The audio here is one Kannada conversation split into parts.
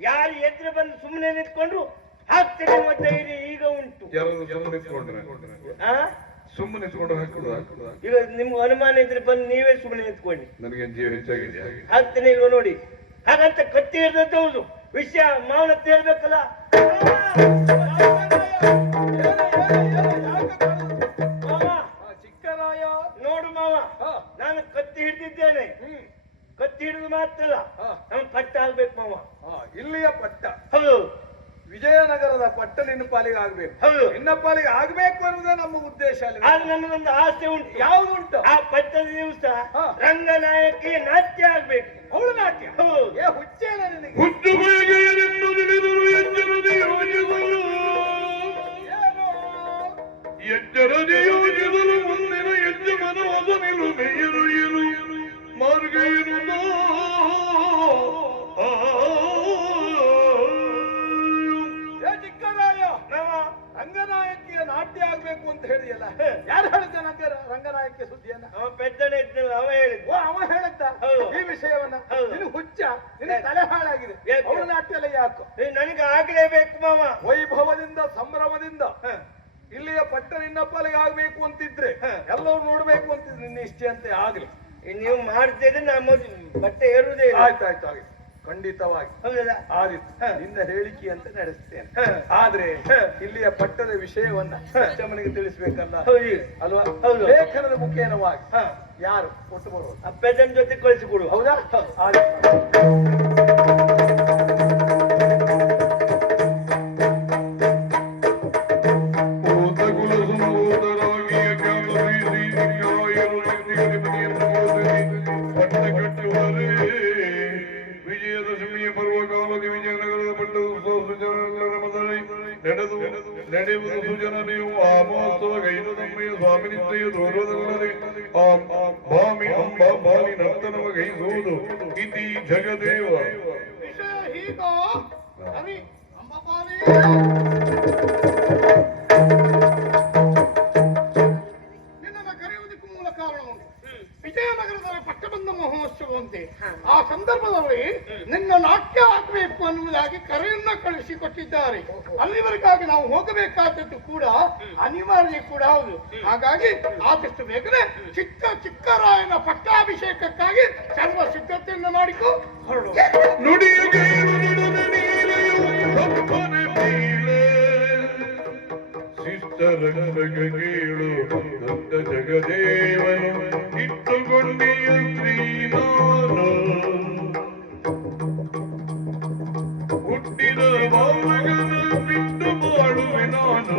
ಯಾರು ಎದ್ರೆ ಬಂದು ಸುಮ್ಮನೆ ನಿಂತ್ಕೊಂಡ್ರು ಹಾಕ್ತೇನೆ ಧೈರ್ಯ ಈಗ ಉಂಟು. ಸುಮ್ಮನೆ ಈಗ ನಿಮ್ಗೆ ಅನುಮಾನ ಇದ್ರೆ ಬಂದು ನೀವೇ ಸುಮ್ಮನೆ ನಿಂತ್ಕೊಳ್ಳಿ. ನನಗೆ ಜೀವ ಹೆಚ್ಚಾಗಿದೆ. ಹಾಕ್ತೇನೆ ಈಗ ನೋಡಿ? ಹಾಗಂತ ಕತ್ತಿ ಇರ್ತದೆ ಹೌದು. ವಿಷಯ ಮಾವನ ಹೇಳ್ಬೇಕಲ್ಲ? ನೋಡು ಮಾವ ನಾನು ಕತ್ತಿ ಹಿಡಿದಿದ್ದೇನೆ. ಕತ್ತಿ ಹಿಡಿದು ಮಾತ್ರ ಅಲ್ಲ. ನಮ್ ಪಟ್ಟ ಆಗ್ಬೇಕು ಮಾವ. ಇಲ್ಲಿಯ ಪಟ್ಟ. ಹೌದು. ವಿಜಯನಗರದ ಪಟ್ಟ ನಿನ್ನ ಪಾಲಿಗೆ ಆಗ್ಬೇಕು. ಹೌದು. ನಿನ್ನ ಪಾಲಿಗೆ ಆಗ್ಬೇಕು ಅನ್ನೋದೇ ನಮ್ಮ ಉದ್ದೇಶ ಅಲ್ಲಿ. ನನ್ನದೊಂದು ಆಸೆ ಉಂಟು. ಯಾವ್ದು ಉಂಟು? ಆ ಪಟ್ಟದ ದಿವಸ ರಂಗನಾಯಕಿ ನಾಟ್ಯ ಆಗ್ಬೇಕು. ಅವಳು ನಾಟ್ಯ? ಹೌದು. ಹುಚ್ಚೇನ ನಿನಗೆ? ಖಂಡಿತವಾಗಿ ಆದಿತ್ತು ನಿನ್ನ ಹೇಳಿಕೆಯಂತೆ ನಡೆಸ್ತೇನೆ. ಆದ್ರೆ ಇಲ್ಲಿಯ ಪಟ್ಟದ ವಿಷಯವನ್ನ ಗಮನಿಗೆ ತಿಳಿಸ್ಬೇಕಲ್ಲ. ಅಲ್ವಾ? ಲೇಖನದ ಮುಖೇನವಾಗಿ ಯಾರು? ಕೊಟ್ಟು ಬರುವುದು ಅಪ್ಪೇಜನ್ ಜೊತೆ ಕಳಿಸಿಕೊಡು. ಹೌದಾ? ನಿನ್ನನ್ನು ಕರೆಯುವುದಕ್ಕೂ ಮೂಲ ಕಾರಣ ಉಂಟು ವಿಜಯನಗರದ ಪಟ್ಟಬಂಧ ಮಹೋತ್ಸವವಂತೆ ಆ ಸಂದರ್ಭದಲ್ಲಿ ನಿನ್ನ ನಾಟ್ಯ ಆಗಬೇಕು ಅನ್ನುವುದಾಗಿ ಕರೆಯನ್ನ ಕಳಿಸಿ ಕೊಟ್ಟಿದ್ದಾರೆ ಅಲ್ಲಿವರೆಗಾಗಿ ನಾವು ಹೋಗಬೇಕಾದದ್ದು ಕೂಡ ಅನಿವಾರ್ಯ ಕೂಡ ಹೌದು ಹಾಗಾಗಿ ಆದಷ್ಟು ಬೇಗನೆ ಚಿಕ್ಕ ಚಿಕ್ಕರಾಯನ ಪಟ್ಟಾಭಿಷೇಕಕ್ಕಾಗಿ ಸರ್ವ ಸಿದ್ಧತೆಯನ್ನು ಮಾಡಿಕೊ ಹೊರಡು ಮಗನ ಬಿಟ್ಟು ಓಡುವೆ ನಾನು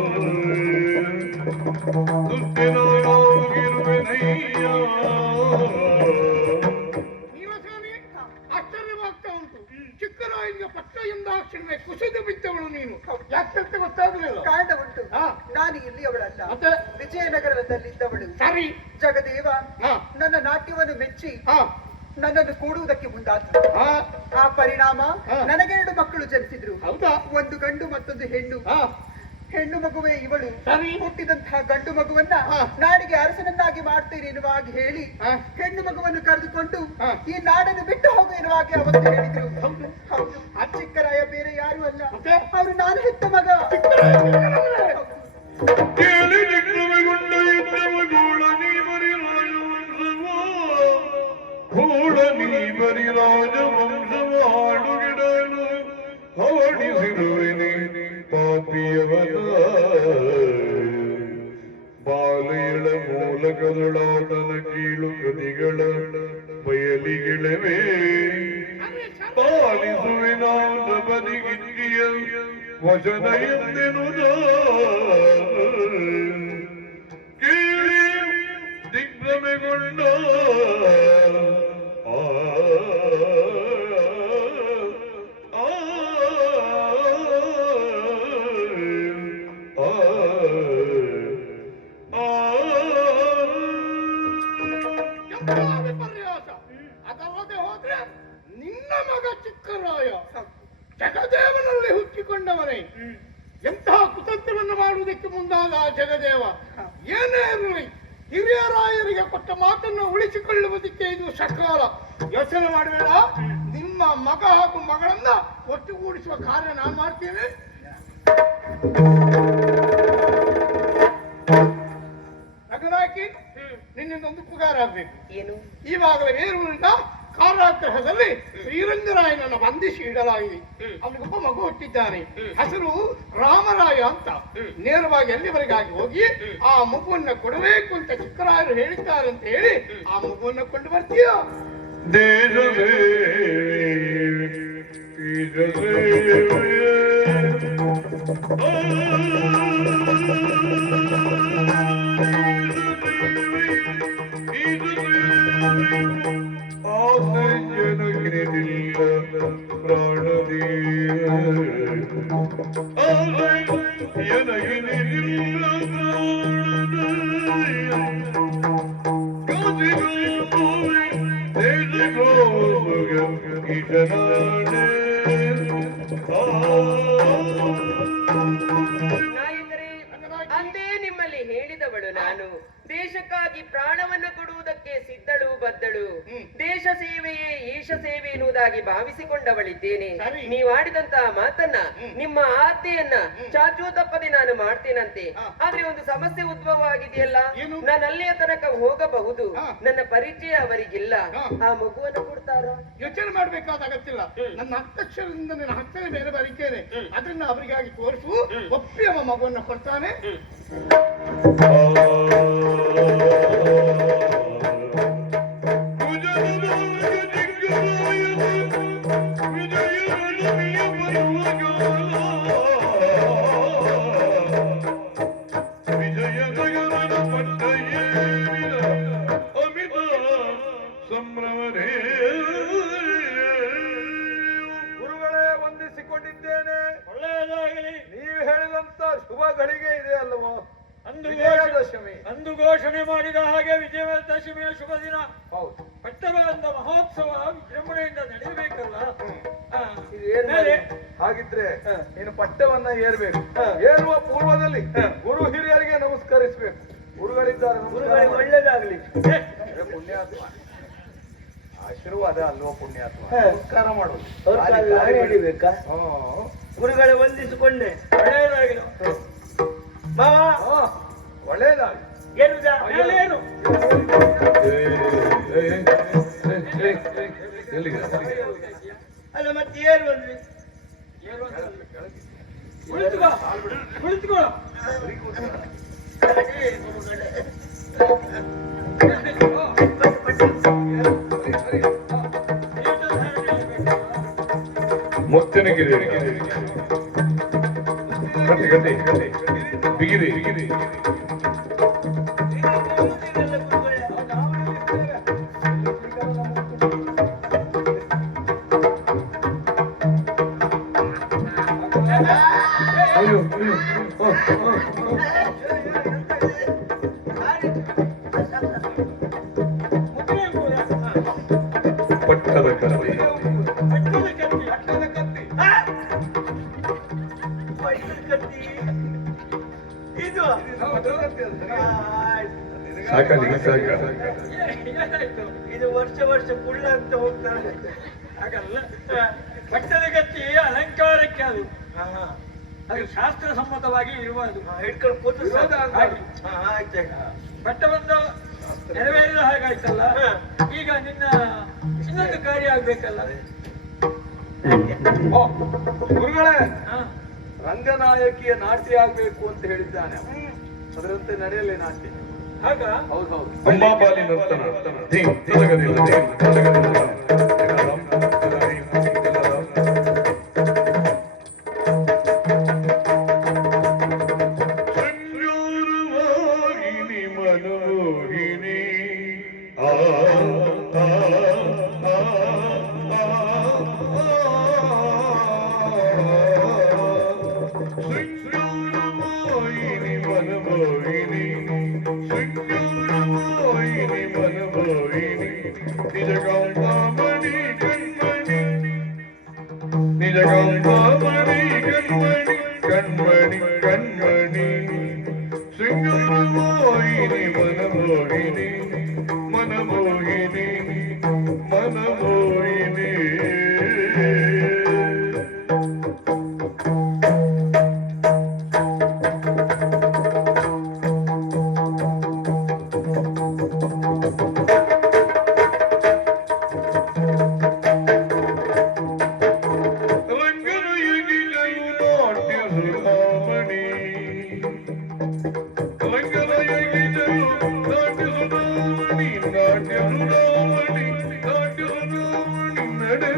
Thank you. ಶ್ರೀರಂಗರಾಯನನ್ನು ಬಂಧಿಸಿ ಇಡಲಾಗಿದೆ. ಅವನಿಗೊಬ್ಬ ಮಗು ಹುಟ್ಟಿದ್ದಾನೆ. ಹೆಸರು ರಾಮರಾಯ ಅಂತ. ನೇರವಾಗಿ ಎಲ್ಲಿವರೆಗಾಗಿ ಹೋಗಿ ಆ ಮಗುವನ್ನ ಕೊಡಬೇಕು ಅಂತ ಚಿಕ್ಕರಾಯರು ಹೇಳಿದ್ದಾರೆ ಅಂತ ಹೇಳಿ ಆ ಮಗುವನ್ನ ಕೊಂಡು ಬರ್ತೀಯ? ದೇಶ ನಾಯಕರೇ ಅಂದೇ ನಿಮ್ಮಲ್ಲಿ ಹೇಳಿದವಳು ನಾನು. ದೇಶಕ್ಕಾಗಿ ಪ್ರಾಣವನ್ನು ಕೊಡುವುದಕ್ಕೆ ಸಿದ್ಧಳು ಬದ್ದಳು ದೇಶ ಸೇವೆಯೇ ಈಶ ಸೇವೆ ಎನ್ನುವುದಾಗಿ ಭಾವಿಸಿಕೊಂಡವಳಿದ್ದೇನೆ. ನೀವಾಡಿದಂತಹ ಮಾತನ್ನ ನಿಮ್ಮ ಆಜ್ಞೆಯನ್ನ ಚಾಚೂ ತಪ್ಪದೆ ನಾನು ಮಾಡ್ತೇನಂತೆ. ಆದ್ರೆ ಒಂದು ಸಮಸ್ಯೆ ಉದ್ಭವ ಆಗಿದೆಯಲ್ಲ? ನಾನು ಅಲ್ಲಿಯ ತನಕ ಹೋಗಬಹುದು. ನನ್ನ ಪರಿಚಯ ಅವರಿಗಿಲ್ಲ. ಆ ಮಗುವನ್ನು ಕೊಡ್ತಾರ? ಯೋಚನೆ ಮಾಡ್ಬೇಕಾದ ಅಗತ್ಯಲ್ಲ ನನ್ನ ಹಸ್ತಕ್ಷರದಿಂದ ನನ್ನ ಹಸ್ತನೇ ಬೇರೆ ಬರೀತೇನೆ. ಅದನ್ನ ಅವರಿಗಾಗಿ ತೋರಿಸು. ಒಪ್ಪಿ ಅವ ಮಗುವನ್ನ ಕೊಡ್ತಾನೆ. Thank you. ಅಲ್ವಾ ಪುಣ್ಯಾತ್ಮ ಉತ್ಕಾರ ಮಾಡುದು. ಗುರುಗಳೇ ವಂದಿಸಿಕೊಂಡೆ ಒಳ್ಳೆಯದಾಗಿ. ಮಾವ ಏನುದಾ ಮೇಲೆ ಏನು ಅಲ್ಲ ಮತ್ತೆ ಏನು ಅಂದ್ರಿ? ಕುಳಿತುಕೋ ಕುಳಿತುಕೋ. ಗುರುಗಳೇ. ಮುತ್ತನಗಿರಿ ಗಟ್ಟಿ ಗಟ್ಟಿ ಬಿಗಿರಿ ಬಿಗಿರಿ. ಅಯ್ಯೋ ಅಯ್ಯೋ. ಆಯ್ತು. ಸಾಕ ನಿಮಗೆ ಸಾಕ. ಏ- ಏನಾಯ್ತು? ಇದು ವರ್ಷ ವರ್ಷ ಕುಳ್ಳ ಅಂತ ಹೋಗ್ತಾರೆ ಹಾಗಲ್ಲ. ಕತ್ತಿ ಅಲಂಕಾರಕ್ಕೆ ಅದು. ಅದು. ಶಾಸ್ತ್ರ ಸಮ್ಮತವಾಗಿ ಇರುವುದು ಹಿಡ್ಕೊಂಡು ಕೂತು ಹಾಗೆ. ಪಟ್ಟಬಂಧ ನೆರವೇರಿದ ಹಾಗಾಯ್ತಲ್ಲ? ಈಗ ನಿನ್ನ ಇನ್ನೊಂದು ಕಾರ್ಯ ಆಗ್ಬೇಕಲ್ಲ? ಓ, ಗುರುಗಳೇ. ರಂಗನಾಯಕಿಯ ನಾಟ್ಯ ಆಗ್ಬೇಕು ಅಂತ ಹೇಳಿದ್ದಾನೆ. ಅದರಂತೆ ನಡೆಯಲಿ ನಾಟ್ಯ ಹೌದು ಅಂಬಾಪಾಲಿ ನರ್ತನ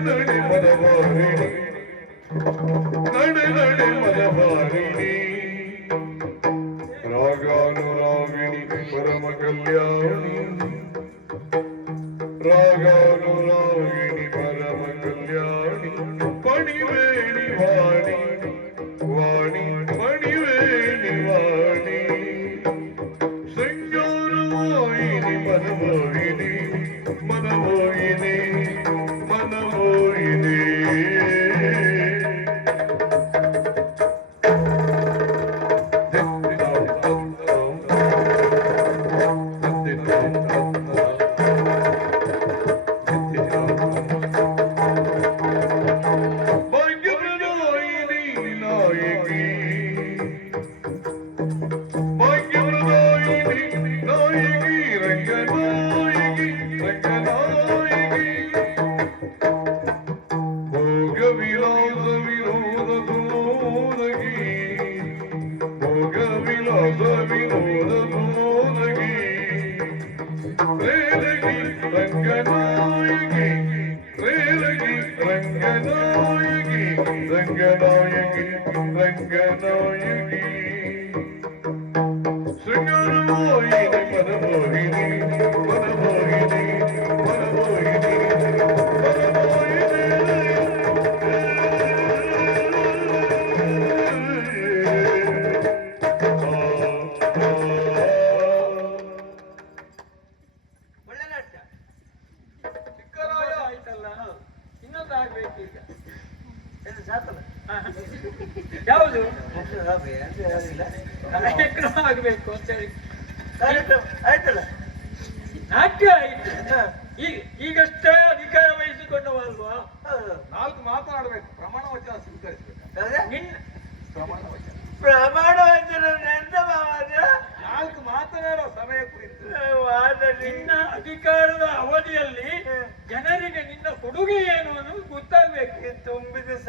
ನಡೆ ನಡೆ ಮದವಾರಿಣಿ ನಡೆ ನಡೆ ಮದವಾರಿಣಿ ರಾಗಾನುರಾಗಿಣಿ ಪರಮ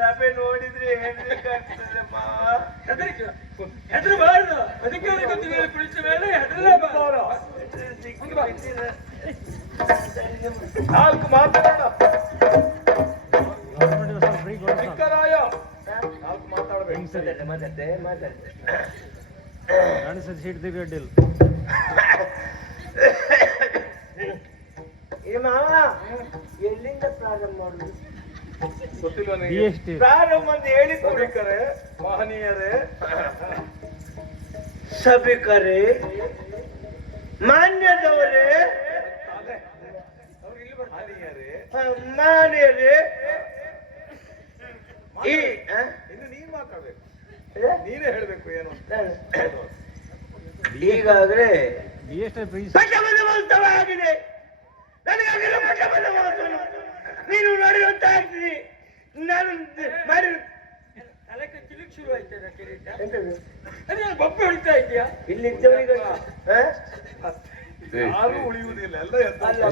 ಸಭೆ ನೋಡಿದ್ರೆ ಹೆದರಿಕಾಗ್ತದೆ ಮಾವ ಹೆದರಿಕೆ? ಹೆದರಬಾರ್ದು. ಅಧಿಕಾರ ಗೊತ್ತಿಗೆ ಕುಳಿತ ಮೇಲೆ ಬಾ. ನಾಲ್ಕು ಮಾತಾಡೋಣ. ಚಿಕ್ಕರಾಯ ನಾಲ್ಕು ಮಾತಾಡಬೇಕು ಮಾತಾಡ್ತೆ ಮಾತಾಡ್ತೆ ಸೀಟ್ ಸಭಿಕರೇ ಮಾನ್ಯದವರೇ ಅಲೆ, ಅವ್ರು ಇಲ್ಲಿ ಬರ್ತಾರೆ. ಮಹನೀಯರೇ ಮಾನ್ಯರೇ ಈ ನೀನ್ ಮಾತಾಡ್ಬೇಕು. ಇದೆ? ನೀನೇ ಹೇಳ್ಬೇಕು ಏನು ಪ್ರಿನ್ಸ್ ಆಗಿದೆ ನನಗೆ ಆಗಿದೆ ನನಗಾಗಿರೋ ಮಹೋತ್ಸವ ನೀನು ನೋಡಿರುವಂತ ಆಗ್ತೀನಿ ನಾನು ಮಾಡಿ ತಲೆ ಶುರು ಆಯ್ತದ ಕಿರೀಟ ಎಂತದು? ಅದೇ ಬೊಬ್ಬೆ ಹೊಡಿತಾ ಇದೆಯಾ? ಇಲ್ಲಿದ್ದವರಿಗೆ ಆ? ಯಾರು ಉಳಿಯುವುದಿಲ್ಲ ಎಲ್ಲ ಅಲ್ಲ?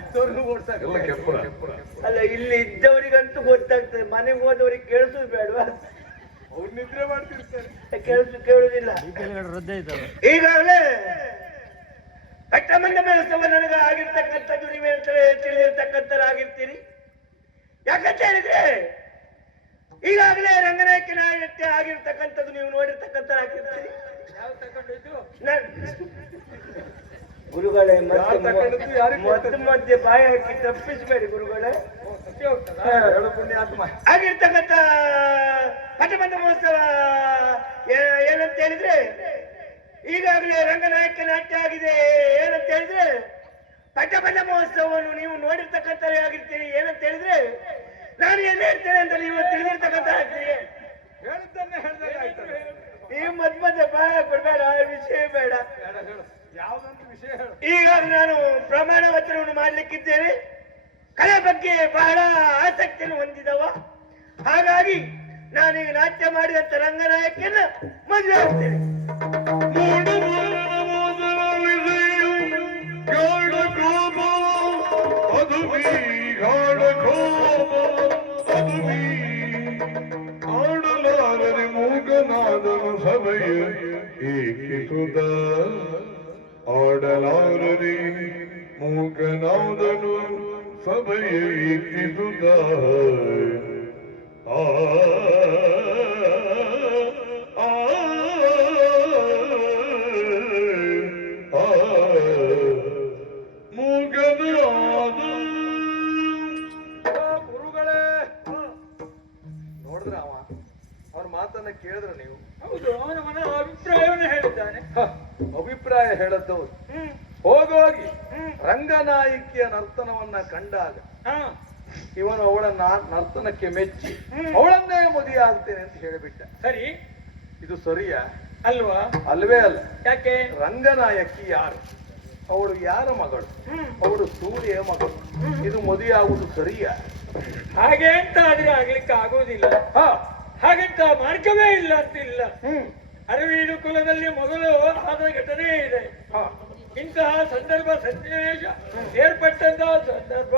ಇದ್ದವ್ರನ್ನು ಓಡ್ತಾರೆ ಇಲ್ಲಿ ಇದ್ದವರಿಗಂತೂ ಗೊತ್ತಾಗ್ತದೆ. ಮನೆಗೆ ಹೋದವರಿಗೆ ಕೇಳಿಸೋದು ಬೇಡವಾ? ಅವ್ರು ನಿದ್ರೆ ಮಾಡ್ತಿರ್ತಾರೆ. ಕೇಳಿಸ್ ಕೇಳುದಿಲ್ಲ ಈಗಾಗಲೇ ಕಟ್ಟಮಂಡ ಮೇಲೆ ನನಗೆ ಆಗಿರ್ತಕ್ಕಂಥದ್ದು ನೀವು ಹೇಳ್ತಾರೆ ತಿಳಿದಿರ್ತಕ್ಕಂಥದ್ದಾಗಿರ್ತೀರಿ ಯಾಕಂತ ಹೇಳಿದ್ರೆ ಈಗಾಗಲೇ ರಂಗನಾಯಕ ನಾಯಕ ಆಗಿರ್ತಕ್ಕಂಥದ್ದು ನೀವು ತಗೊಂಡಿದ್ದು? ಗುರುಗಳೇ ಮತ್ತೆ ಮಧ್ಯೆ ಬಾಯಿ ಹಾಕಿ ತಪ್ಪಿಸಬೇಡಿ ಗುರುಗಳೇ. ಆಗಿರ್ತಕ್ಕಂಥ ಪಟ್ಟಬಂಧ ಮಹೋತ್ಸವ ಏನಂತ ಹೇಳಿದ್ರೆ ಈಗಾಗಲೇ ರಂಗನಾಯಕ ನಾಟ್ಯ ಆಗಿದೆ. ಏನಂತ ಹೇಳಿದ್ರೆ ಪಟಬಂಧ ಮಹೋತ್ಸವವನ್ನು ನೀವು ನೋಡಿರ್ತಕ್ಕಂಥ ಆಗಿರ್ತೀರಿ. ಏನಂತ ಹೇಳಿದ್ರೆ ನಾನು ಏನ್ ಹೇಳ್ತೇನೆ ಅಂತ ನೀವು ತಿಳಿದಿರ್ತಕ್ಕಂಥ ಆಗ್ತೀರಿ ಹೇಳಿದ್ದನ್ನೇ ಹೇಳಿದಾಗ ಆಯ್ತದೆ ನೀವು ಬಾಯ ಕೊಡ್ಬೇಡ ಆ ವಿಷಯ ಬೇಡ. ಯಾವ್ದಂತ ವಿಷಯ ಹೇಳು. ಈಗ ನಾನು ಪ್ರಮಾಣ ವಚನವನ್ನು ಮಾಡ್ಲಿಕ್ಕಿದ್ದೇನೆ. ಕಲೆ ಬಗ್ಗೆ ಬಹಳ ಆಸಕ್ತಿಯನ್ನು ಹೊಂದಿದವ. ಹಾಗಾಗಿ ನಾನೀಗ ನಾಟ್ಯ ಮಾಡಿದಂತ ರಂಗನಾಯಕಿಯನ್ನ ಮದುವೆ ಆಗ್ತೇನೆ. सभई न सभई आ ನರ್ತನವನ್ನ ಕಂಡಾಗ ಇವನು ಅವಳನ್ನ ನರ್ತನಕ್ಕೆ ಮೆಚ್ಚಿ ಅವಳನ್ನೇ ಮದುವೆ ಆಗ್ತೇನೆ ಅಂತ ಹೇಳಿಬಿಟ್ಟ. ಸರಿ. ಇದು ಸರಿಯಾ? ಅಲ್ವಾ? ಅಲ್ವೇ ಅಲ್ಲ. ಯಾಕೆ? ರಂಗನಾಯಕಿ ಯಾರು? ಅವಳು ಯಾರ ಮಗಳು? ಅವಳು ಸೂರ್ಯ ಮಗಳು. ಇದು ಮದುವೆ ಆಗುವುದು ಸರಿಯಾ? ಹಾಗೆ ಅಂತ ಆದ್ರೆ ಆಗ್ಲಿಕ್ಕೆ ಆಗೋದಿಲ್ಲ ಹಾಗಂತ ಮಾರ್ಗವೇ ಇಲ್ಲ ಅಂತ ಇಲ್ಲ ಹ್ಮ್. ಅರವೀಡು ಕುಲದಲ್ಲಿ ಮೊದಲು ಆದ ಘಟನೆ ಇದೆ. ಹ. ಇಂತಹ ಸಂದರ್ಭ ಸನ್ನಿವೇಶ ಏರ್ಪಟ್ಟಂತಹ ಸಂದರ್ಭ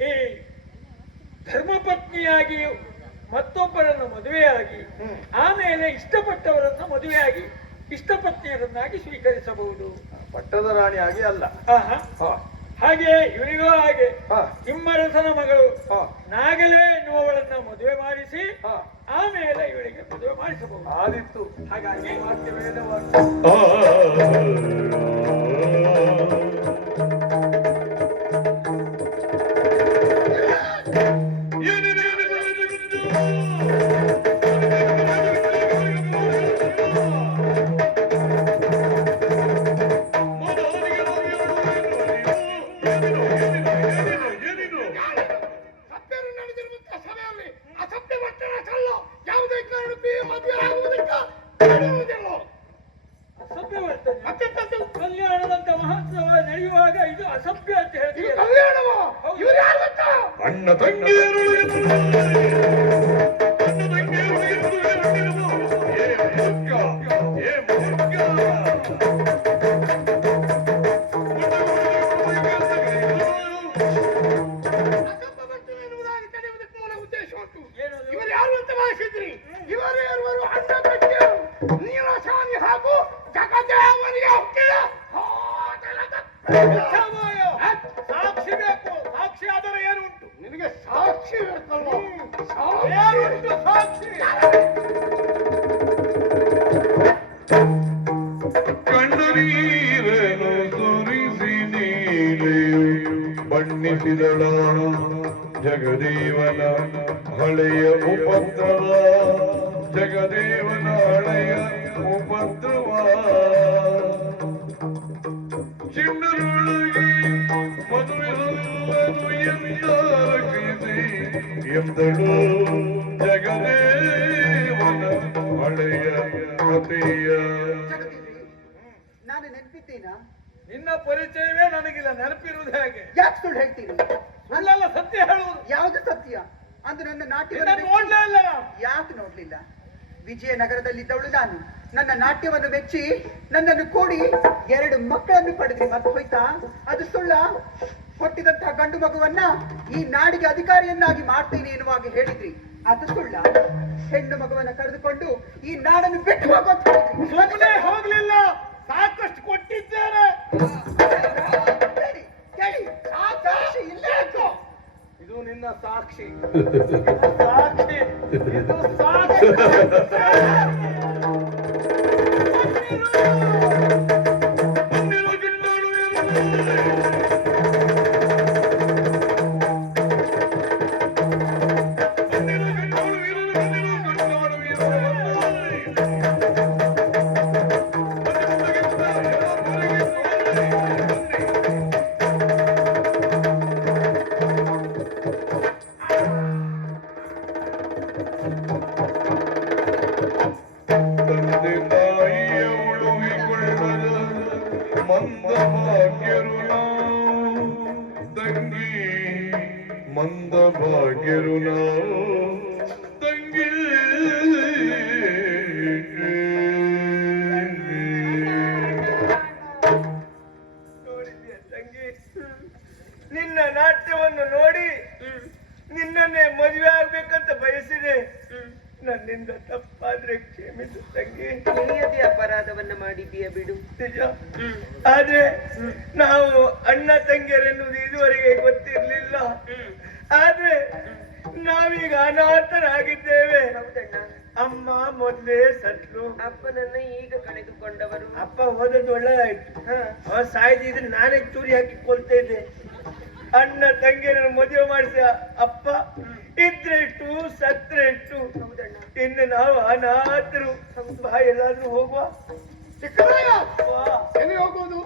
ಈ ಧರ್ಮಪತ್ನಿಯಾಗಿ ಮತ್ತೊಬ್ಬರನ್ನು ಮದುವೆಯಾಗಿ ಆಮೇಲೆ ಇಷ್ಟಪಟ್ಟವರನ್ನು ಮದುವೆಯಾಗಿ ಇಷ್ಟಪತ್ನಿಯರನ್ನಾಗಿ ಸ್ವೀಕರಿಸಬಹುದು. ಪಟ್ಟದ ರಾಣಿಯಾಗಿ ಅಲ್ಲ. ಹಾಗೆ ಇವರಿಗೂ ಹಾಗೆ. ತಿಮ್ಮರಸನ ಮಗಳು ನಾಗಲೇ ಎನ್ನುವವಳನ್ನ ಮದುವೆ ಮಾಡಿಸಿ ಆಮೇಲೆ ಇವಳಿಗೆ ಮದುವೆ ಮಾಡಿಸಬಹುದು. ಆದಿತ್ತು. ಹಾಗಾಗಿ ವಾಕ್ಯ ವೇದವಾಕ್ಯ ಸಾಕ್ಷಿ ಬೇಕು. ಸಾಕ್ಷಿ ಆದರೆ ಏನುಂಟು? ನಿನಗೆ ಸಾಕ್ಷಿ ಬೇಕಲ್ವ? ಏನುಂಟು ಸಾಕ್ಷಿ? ಸುರಿಸಿ ಬಣ್ಣಿಸಿದಳ ಜಗದೇವನ ಹಳೆಯ ಉಪದ್ರವ ನೆನಪಿದ್ದೀನಾ ನಿನ್ನ ಪರಿಚಯವೇ ನನಗಿಲ್ಲ ನೆನಪಿರುವುದು ಹೇಗೆ? ಯಾಕೆ ಸುಳ್ಳು ಹೇಳ್ತೀನಿ ಸುಳ್ಳಲ್ಲ ಸತ್ಯ ಹೇಳುವುದು. ಯಾವುದು ಸತ್ಯ? ಅಂದ್ರೆ ನನ್ನ ನಾಟ್ಯ ನಾಟ್ಯವನ್ನು ನೋಡ್ಲೇ ಇಲ್ಲ ಯಾಕೆ ನೋಡ್ಲಿಲ್ಲ? ವಿಜಯನಗರದಲ್ಲಿದ್ದವಳು ನಾನು. ನನ್ನ ನಾಟ್ಯವನ್ನು ಮೆಚ್ಚಿ ನನ್ನನ್ನು ಕೂಡಿ ಎರಡು ಮಕ್ಕಳನ್ನು ಪಡೆದ್ರಿ ಮತ್ತೆ ಹೋಯ್ತಾ? ಅದು ಸುಳ್ಳ? ಕೊಟ್ಟಿದಂತಹ ಗಂಡು ಮಗುವನ್ನ ಈ ನಾಡಿಗೆ ಅಧಿಕಾರಿಯನ್ನಾಗಿ ಮಾಡ್ತೀನಿ ಎನ್ನುವಾಗಿ ಹೇಳಿದ್ರಿ. ಅದು ಸುಳ್ಳ. ಹೆಣ್ಣು ಮಗುವನ್ನ ಕರೆದುಕೊಂಡು ಈ ನಾಡನ್ನು ಬಿಟ್ಟು ಹೋಗೋದು ಹೋಗ್ಲಿಲ್ಲ. ಸಾಕಷ್ಟು ಕೊಟ್ಟಿದ್ದೇನೆ ಸಾಕ್ಷಿ. ಇದು ನಿನ್ನ ಸಾಕ್ಷಿ. ಸಾಕ್ಷಿ. ಇದು ಸಾಕ್ಷಿ. ನಿಜ ಆದ್ರೆ ನಾವು ಅಣ್ಣ ತಂಗಿಯರೆನ್ನುವುದು ಇದುವರೆಗೆ ಗೊತ್ತಿರ್ಲಿಲ್ಲ. ಆದ್ರೆ ನಾವೀಗ ಅನಾಥರಾಗಿದ್ದೇವೆ. ಅಮ್ಮ ಮೊದ್ಲೇ ಸತ್ಲು. ಅಪ್ಪನನ್ನ ಈಗ ಕಳೆದುಕೊಂಡವರು. ಅಪ್ಪ ಹೋದದ್ದು ಒಳ್ಳೆದಾಯ್ತು. ಅವ ಸಾಯ್ದಿದ್ರೆ ನಾನೇ ಚೂರಿ ಹಾಕಿ ಕೊಲ್ತಾ ಇದ್ದೆ. ಅಣ್ಣ ತಂಗಿಯರನ್ನು ಮದುವೆ ಮಾಡಿಸ ಅಪ್ಪ ಇದ್ರೆ ಎಷ್ಟು ಸತ್ರೆ ಇಟ್ಟು ಇನ್ನು ನಾವು ಅನಾಥರು. ಬಾ ಎಲ್ಲಾದ್ರೂ ಹೋಗುವ ಚಿಕ್ಕರಾಯ ವಾ, ಎಲ್ಲಿ ಹೋಗುವುದು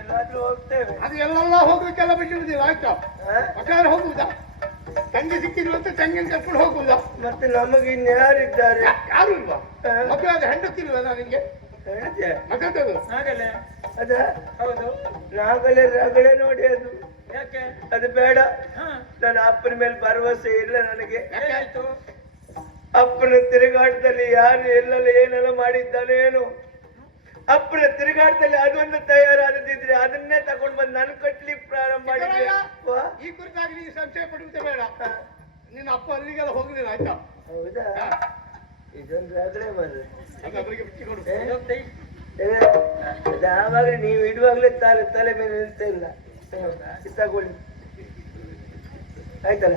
ಎಲ್ಲಾದ್ರೂ ಹೋಗ್ತೇವೆ ಅದು ಎಲ್ಲ ಹೋಗ್ಲಿಕ್ಕೆಲ್ಲ ಬಿಟ್ಟಿರುದಿಲ್ಲ ಆಯ್ತಾ? ಹ? ಹೋಗುದಾ ತಂಗಿ ಸಿಕ್ಕಿದ್ರು ಅಂತ ತಂಗಿನ ಕರ್ಕೊಂಡು ಹೋಗುದ ಮತ್ತೆ ನಮಗೆ ಇನ್ಯಾರಿದ್ದಾರೆ ಯಾರು ಇಲ್ವಾ? ಮದುವೆ ಆದ ಹೆಂಡತಿಲ್ವ ನಿಂಗೆ? ಹೇಳಿದ್ಯಾ? ಮಗದದು ಅದ? ಹೌದು. ನಾಗಲೇ ರಗಳೆ ನೋಡಿ ಅದು. ಯಾಕೆ? ಅದು ಬೇಡ. ನನ್ನ ಅಪ್ಪನ ಮೇಲೆ ಭರವಸೆ ಇಲ್ಲ ನನಗೆ. ಯಾಕೆ ಅಪ್ಪನ ತಿರುಗಾಟದಲ್ಲಿ ಯಾರು ಎಲ್ಲೆಲ್ಲ ಏನೆಲ್ಲ ಮಾಡಿದ್ದಾನೇನು? ಅಪ್ಪನ ತಿರುಗಾಟದಲ್ಲಿ ಅದೊಂದು ತಯಾರಾದಿದ್ರೆ ಅದನ್ನೇ ತಗೊಂಡ್ ಬಂದು ನಾನು ಕಟ್ಲಿಕ್ಕೆ ಪ್ರಾರಂಭ ಮಾಡಿದ್ರೆ ಈ ಕುರಿತಾಗಿ ನೀನು ಸಂಶಯ ಪಡುತ್ತೆ ಬೇಡ. ನಿನ್ನ ಅಪ್ಪ ಅಲ್ಲಿಗೆಲ್ಲ ಹೋಗುದಿಲ್ಲ ಆಯ್ತಾ? ಹೌದಾ? ಇದೊಂದು ಆಗಲೇ ಅದು ಆವಾಗಲೇ ನೀವು ಇಡುವಾಗಲೇ ತಲೆ ತಲೆ ಮೇಲೆ ನಿಲ್ತಾ ಇಲ್ಲ. ತಗೊಳ್ಳಿ ಆಯ್ತಲ್ಲ?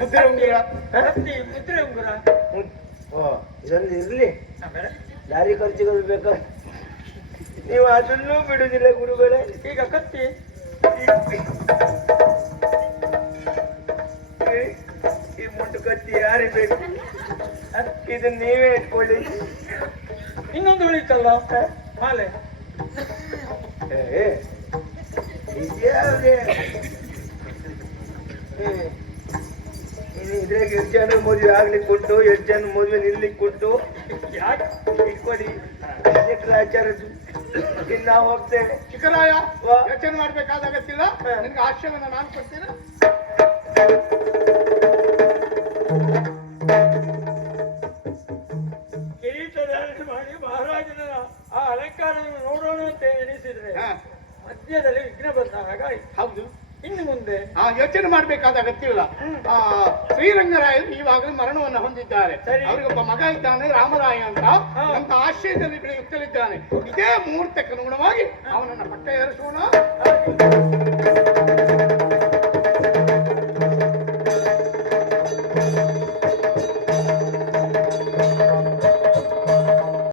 ಮುದ್ರೆ ಉಂಗುರ. ಮುದ್ರೆ ಉಂಗುರ. ಓ ಇದೊಂದು ಇರ್ಲಿ. ದಾರಿ ಖರ್ಚುಗಳು ಬೇಕಾ ನೀವು ಅದನ್ನೂ ಬಿಡುವುದಿಲ್ಲ ಗುರುಗಳೇ. ಈಗ ಕತ್ತಿ. ಈ- ಮುಂಡು ಕತ್ತಿ ಯಾರಿ ಬೇಕು? ಇದನ್ನ ನೀವೇ ಇಟ್ಕೊಳ್ಳಿ. ಇನ್ನೊಂದು ಉಳಿತಲ್ಲ? ಮಾಲೆ. ಇನ್ನು ಇದ್ರಾಗ ಎಷ್ಟು ಜನ ಮದುವೆ ಆಗ್ಲಿಕ್ಕೆ ಕೊಟ್ಟು ಎಷ್ಟು ಜನ ಮದುವೆ ನಿಲ್ಲಿಕ್ಕೆ ಕೊಟ್ಟು ಯಾಕೆ ಇಟ್ಕೊಡಿ? ಶಂಕರಾಚಾರ್ಯದು ಇನ್ನು ನಾವು ಹೋಗ್ತೇವೆ ಚಿಕ್ಕರಾಯ. ಯೋಚನೆ ಮಾಡ್ಬೇಕಾದ ಅಗತ್ಯ ಇಲ್ಲ ನಿನ್ಗೆ ಆಶ್ರಯವನ್ನು ನಾನು ಕೊಡ್ತೀನಿ. ಕಿರೀಟಧಾರಣೆ ಮಾಡಿ ಮಹಾರಾಜನ ಆ ಅಲಂಕಾರವನ್ನು ನೋಡೋಣ ಅಂತ ಎನಿಸಿದ್ರೆ ಹಾ, ಮಧ್ಯದಲ್ಲಿ ವಿಘ್ನ ಬಂದ ಹಾಗಾಯ್ತು ಹೌದು. ಇನ್ನು ಮುಂದೆ ಆ ಯೋಚನೆ ಮಾಡಬೇಕಾದ ಅಗತ್ಯ ಇಲ್ಲ ಆ ಶ್ರೀರಂಗರಾಯರು ಈವಾಗಲೇ ಮರಣವನ್ನು ಹೊಂದಿದ್ದಾರೆ. ಅವರಿಗೊಬ್ಬ ಮಗ ಇದ್ದಾನೆ ರಾಮರಾಯ ಅಂತ. ಅಂತ ಆಶ್ರಯದಲ್ಲಿ ಬೆಳೆಯುತ್ತಲಿದ್ದಾನೆ ಇದೇ ಮುಹೂರ್ತಕ್ಕನುಗುಣವಾಗಿ ಅವನನ್ನ ಪಟ್ಟ ಏರಿಸೋಣ